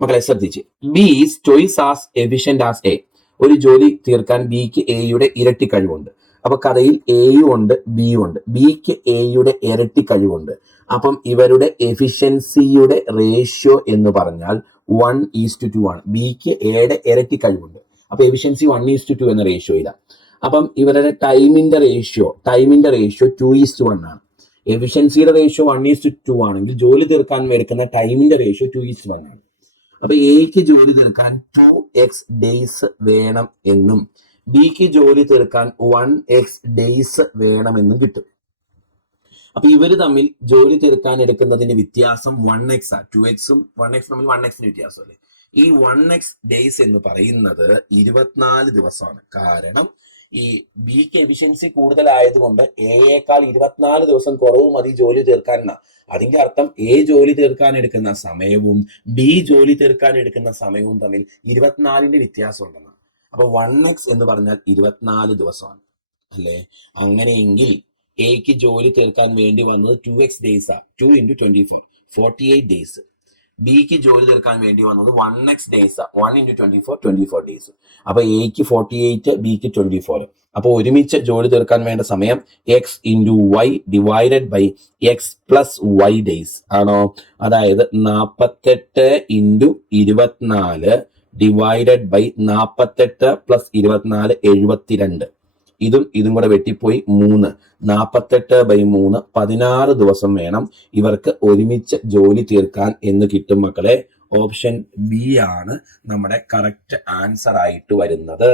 മക്കളെ ശ്രദ്ധിച്ച്, B is twice as efficient as A. ഒരു ജോലി തീർക്കാൻ ബിക്ക് എയുടെ ഇരട്ടി കഴിവുണ്ട്. അപ്പൊ കഥയിൽ എയും ഉണ്ട് ബിയും ഉണ്ട്. ബിക്ക് എയുടെ ഇരട്ടി കഴിവുണ്ട്. അപ്പം ഇവരുടെ എഫിഷ്യൻസിയുടെ റേഷ്യോ എന്ന് പറഞ്ഞാൽ 1:2 ആണ്. ബിക്ക് എയുടെ ഇരട്ടി കഴിവുണ്ട്. അപ്പൊ എഫിഷ്യൻസി 1:2 എന്ന റേഷ്യോയിലാണ്. അപ്പം ഇവരുടെ ടൈമിന്റെ റേഷ്യോ 2:1 ആണ്. എഫിഷ്യൻസിയുടെ റേഷ്യോ 1:2 ആണെങ്കിൽ ജോലി തീർക്കാൻ എടുക്കുന്ന ടൈമിന്റെ റേഷ്യോ 2:1 ആണ്. അപ്പൊ എക്ക് ജോലി തീർക്കാൻ 2x ഡേയ്സ് വേണം എന്നും ബിക്ക് ജോലി തീർക്കാൻ 1x ഡേയ്സ് വേണമെന്നും കിട്ടും. അപ്പൊ ഇവര് തമ്മിൽ ജോലി തീർക്കാൻ എടുക്കുന്നതിന്റെ വ്യത്യാസം 1x ആ. 2xും 1x തമ്മിൽ 1xന് വ്യത്യാസമല്ലേ. ഈ 1x ഡേയ്സ് എന്ന് പറയുന്നത് 24 ദിവസമാണ്. കാരണം ഈ ബിക്ക് എഫിഷ്യൻസി കൂടുതലായതുകൊണ്ട് എയേക്കാൾ 24 ദിവസം കുറവ് മതി ജോലി തീർക്കാനാ. അതിന്റെ അർത്ഥം എ ജോലി തീർക്കാൻ എടുക്കുന്ന സമയവും ബി ജോലി തീർക്കാൻ എടുക്കുന്ന സമയവും തമ്മിൽ 24ന്റെ വ്യത്യാസം ഉണ്ടെന്നാണ്. അപ്പൊ 1x എന്ന് പറഞ്ഞാൽ 24 ദിവസമാണ് അല്ലേ. അങ്ങനെയെങ്കിൽ എക്ക് ജോലി തീർക്കാൻ വേണ്ടി വന്നത് 2x ഡേയ്സ് ആ. 2 × 24 48 ഡേയ്സ്. ബിക്ക് ജോലി തീർക്കാൻ വേണ്ടി വന്നത് 1x ഡേയ്സ് ആ. 1 × 24 24 ഡേയ്സ്. അപ്പൊ എക്ക് 48 ബിക്ക് 24. അപ്പൊ ഒരുമിച്ച് ജോലി തീർക്കാൻ വേണ്ട സമയം x × y divided by x plus y days ആണോ. അതായത് 48 × 24 ഡിവൈഡഡ് ബൈ 48 പ്ലസ് 24 72. ഇതും കൂടെ വെട്ടിപ്പോയി 3. 48/3 16 ദിവസം വേണം ഇവർക്ക് ഒരുമിച്ച് ജോലി തീർക്കാൻ എന്ന് കിട്ടും മക്കളെ. ഓപ്ഷൻ ബി ആണ് നമ്മുടെ കറക്റ്റ് ആൻസർ ആയിട്ട് വരുന്നത്.